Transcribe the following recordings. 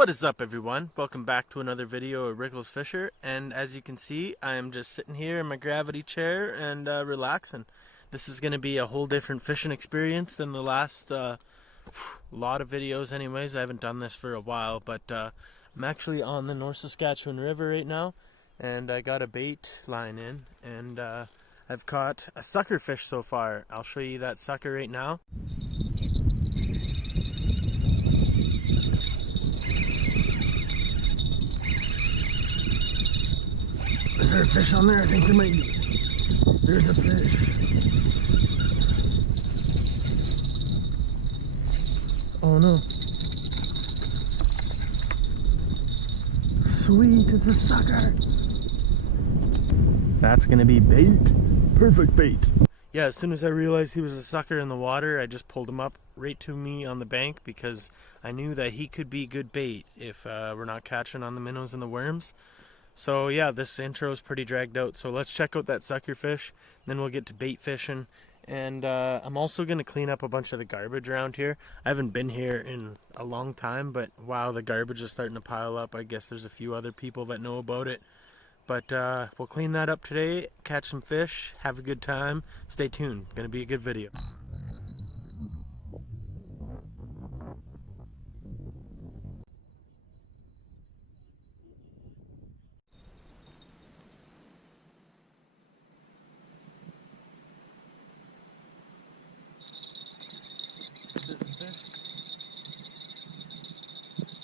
What is up, everyone? Welcome back to another video of Rickles Fisher, and as you can see, I am just sitting here in my gravity chair and relaxing. This is going to be a whole different fishing experience than the last lot of videos anyways. I haven't done this for a while, but I'm actually on the North Saskatchewan River right now, and I got a bait line in, and I've caught a sucker fish so far. I'll show you that sucker right now. Is there a fish on there? I think there might be. There's a fish. Oh no. Sweet, it's a sucker. That's gonna be bait. Perfect bait. Yeah, as soon as I realized he was a sucker in the water, I just pulled him up right to me on the bank because I knew that he could be good bait if we're not catching on the minnows and the worms. So yeah, this intro is pretty dragged out, so let's check out that sucker fish, then we'll get to bait fishing. And I'm also going to clean up a bunch of the garbage around here. I haven't been here in a long time, but wow, the garbage is starting to pile up. I guess there's a few other people that know about it. But we'll clean that up today, catch some fish, have a good time. Stay tuned, going to be a good video.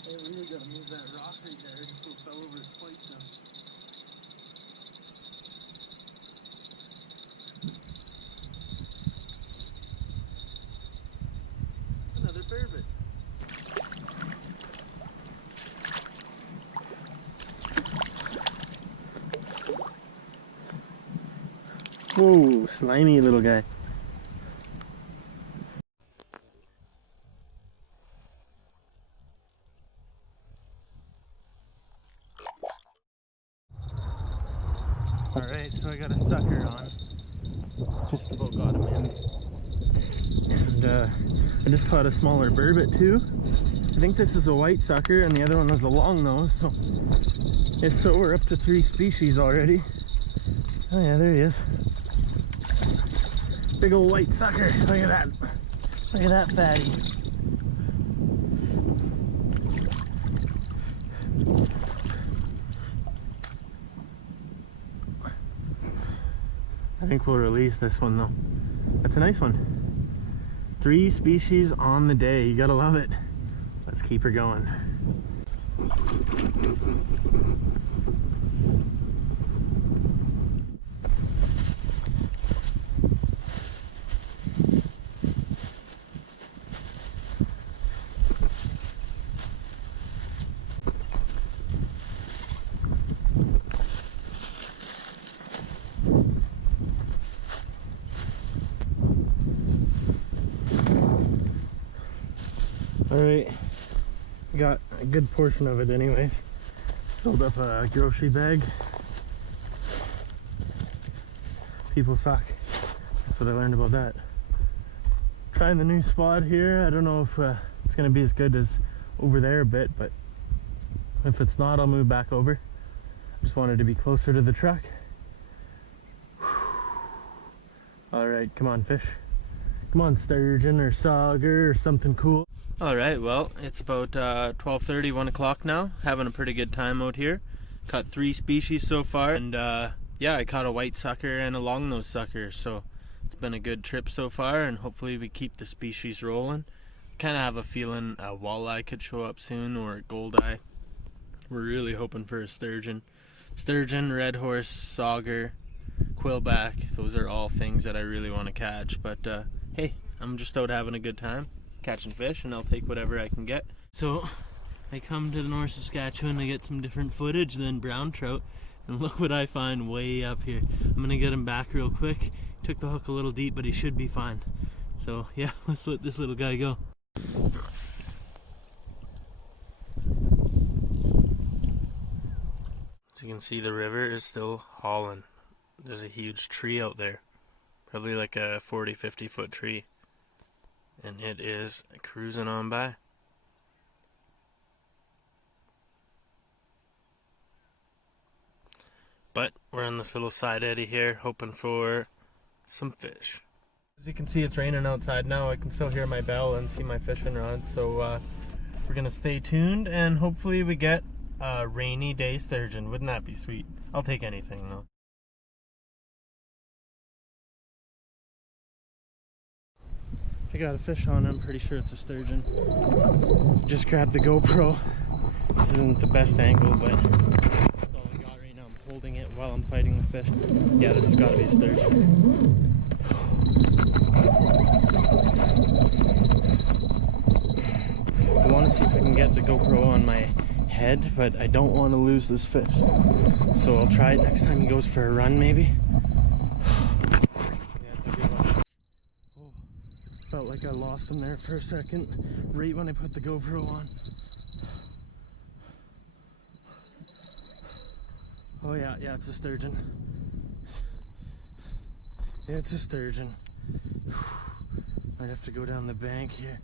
Hey, we really gotta move that rock right there. It just fell over his plate now. Another burbot. Whoa, slimy little guy. Alright, so I got a sucker on. Just about got him in. And I just caught a smaller burbot too. I think this is a white sucker and the other one was a long nose. So we're up to 3 species already. Oh yeah, there he is. Big old white sucker. Look at that. Look at that fatty. I think we'll release this one though. That's a nice one. 3 species on the day. You gotta love it. Let's keep her going. Alright, got a good portion of it anyways. Filled up a grocery bag. People suck. That's what I learned about that. Trying the new spot here. I don't know if it's going to be as good as over there a bit, but if it's not, I'll move back over. Just wanted to be closer to the truck. Alright, come on fish. Come on, sturgeon or sauger or something cool. Alright, well, it's about 12:30, 1 o'clock now. Having a pretty good time out here. Caught 3 species so far, and yeah, I caught a white sucker and a long nose sucker, so it's been a good trip so far, and hopefully we keep the species rolling. Kind of have a feeling a walleye could show up soon, or a goldeye. We're really hoping for a sturgeon. Sturgeon, red horse, sauger, quillback, those are all things that I really want to catch, but hey, I'm just out having a good time. Catching fish, and I'll take whatever I can get. So I come to the North Saskatchewan to get some different footage than brown trout, and look what I find way up here. I'm gonna get him back real quick. Took the hook a little deep, but he should be fine. So yeah, let's let this little guy go. As you can see, the river is still hauling. There's a huge tree out there, probably like a 40-50 foot tree. And it is cruising on by. But we're in this little side eddy here, hoping for some fish. As you can see, it's raining outside now. I can still hear my bell and see my fishing rod, so we're gonna stay tuned and hopefully we get a rainy day sturgeon. Wouldn't that be sweet? I'll take anything though. I got a fish on, I'm pretty sure it's a sturgeon. Just grabbed the GoPro. This isn't the best angle, but that's all I got right now. I'm holding it while I'm fighting the fish. Yeah, this has got to be a sturgeon. I want to see if I can get the GoPro on my head, but I don't want to lose this fish. So I'll try it next time he goes for a run, maybe. Yeah, it's a good one. Oh, felt like I lost him there for a second, right when I put the GoPro on. Oh yeah, it's a sturgeon. Yeah, it's a sturgeon. Might have to go down the bank here.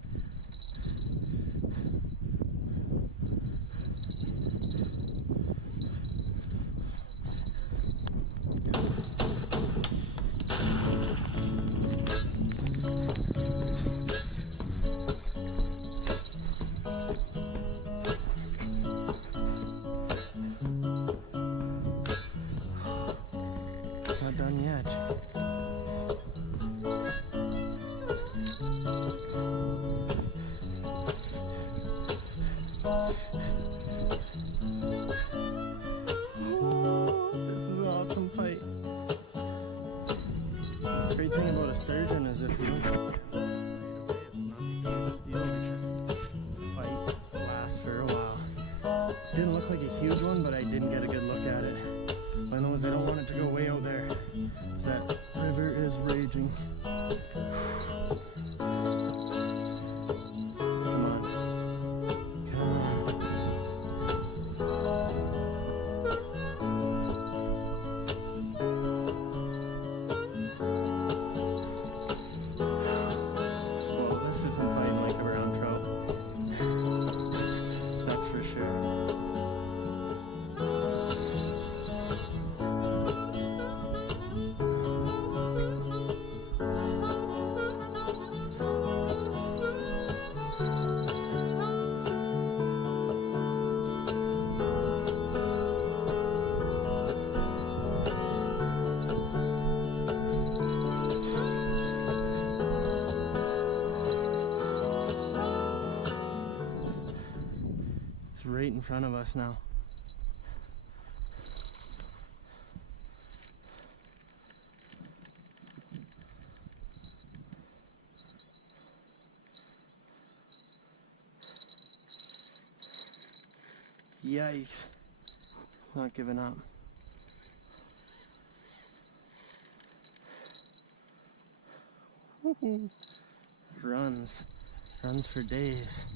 It's not done yet. This is an awesome fight. The great thing about a sturgeon is if you don't get it right away, it's not the hugest deal because the fight lasts for a while. Didn't look like a huge one, but I didn't get a good look at it. My know is I don't want it to go way out there, because that river is raging. Isn't fighting like a brown trout. That's for sure. It's right in front of us now. Yikes. It's not giving up. Runs for days.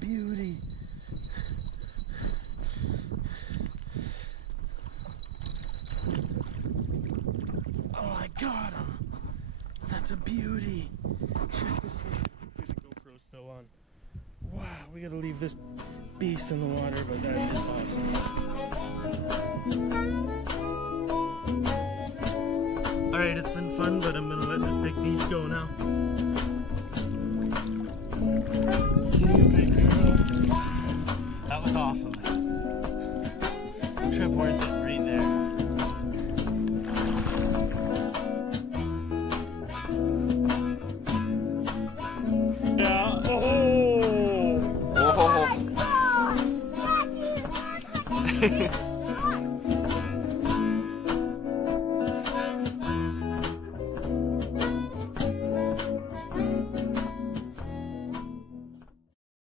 Beauty. Oh, I got him. It's a beauty. Check this out. The GoPro's still on. Wow, we gotta leave this beast in the water, but that is awesome. Alright, it's been fun, but I'm gonna let this big beast go now. See you, big girl. That was awesome. Trip worth it right there. Yeah. Oh! Oh!